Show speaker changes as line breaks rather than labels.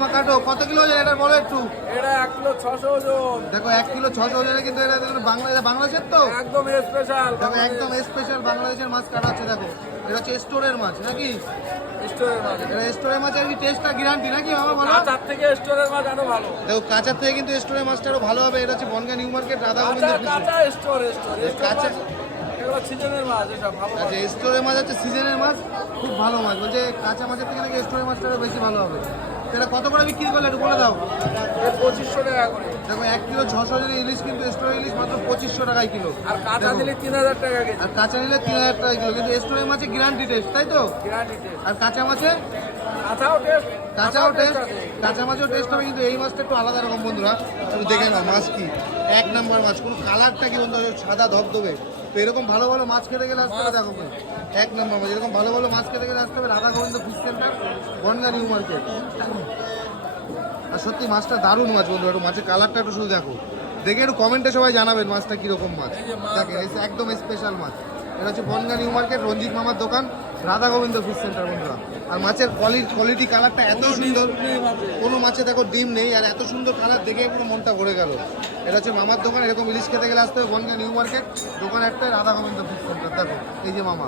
মামা কাটো। কত কিলো ওজন এটা বলো একটু?
এটা এক কিলো ছশো ওজন।
দেখো এক কিলো ছশো ওজনে কিন্তু এটা দেখো বাংলা এটা বাংলাদেশের তো?
একদম স্পেশাল
দেখো একদম স্পেশাল বাংলাদেশের মাছ কাটা হচ্ছে দেখো। এটা হচ্ছে স্টোরের মাছ নাকি?
স্টোরের মাছ।
মাছের কি টেস্টটা গ্যারান্টি নাকি বলো?
কাঁচার থেকে স্টোরের মাছ আরও ভালো।
দেখো কাঁচার থেকে কিন্তু স্টোরের মাছটা আরও ভালো হবে এটা হচ্ছে বনগা নিউ মার্কেট রাধা গোবিন্দ
কাঁচা স্টোর স্টোর
কাঁচা আচ্ছা স্টোরের মাছ হচ্ছে সিজনের মাছ খুব ভালো মাছ। বলছে কাঁচা মাছের থেকে নাকি স্টোরের মাছটা বেশি ভালো হবে। তো এটা কত করে বিক্রি করলে একটু বলে দাও।
পঁচিশশো টাকা করে।
দেখো এক কিলো ছশো জনের ইলিশ কিন্তু স্টোরের ইলিশ মাত্র পঁচিশশো টাকায় কিলো।
আর কাঁচা। দিলে তিন হাজার টাকা
আর কাঁচা নিলে তিন হাজার টাকা কিলো। কিন্তু স্টোরের মাছে গ্যারান্টি টেস্ট তাই তো?
গ্যারান্টি টেস্ট
আর কাঁচা মাছে?
কাঁচাও টেস্ট
কাঁচাও টেস্ট কাঁচা মাছও টেস্ট হবে কিন্তু এই মাছটা একটু আলাদা রকম বন্ধুরা। একটু দেখে নাও মাছ কি? এক নম্বর মাছ কোনো কালারটা কি বন্ধু সাদা ধবধবে। তো এরকম ভালো ভালো মাছ খেতে গেলে আসতে হবে দেখো এক নম্বর মাছ এরকম ভালো ভালো মাছ খেতে গেলে আসতে হবে Radha Gobinda fish centre Bangaon new market. আর সত্যি মাছটা দারুণ মাছ বন্ধু একটু মাছের কালারটা একটু শুধু দেখো। দেখে একটু কমেন্টে সবাই জানাবেন মাছটা কীরকম মাছ। দেখেন একদম স্পেশাল মাছ। এটা হচ্ছে বনগা নিউ মার্কেট রঞ্জিত মামার দোকান রাধা গোবিন্দ ফিশ সেন্টার বন্ধুরা। আর মাছের কোয়ালিটি কোয়ালিটি কালারটা এত সুন্দর কোনো মাছে দেখো ডিম নেই আর এত সুন্দর কালার দেখে পুরো মনটা ভরে গেল। এটা হচ্ছে মামার দোকান এরকম ইলিশ খেতে গেলে আসতে হবে বনগা নিউ মার্কেট দোকান একটা রাধা গোবিন্দ ফিশ সেন্টার দেখো এই যে মামা।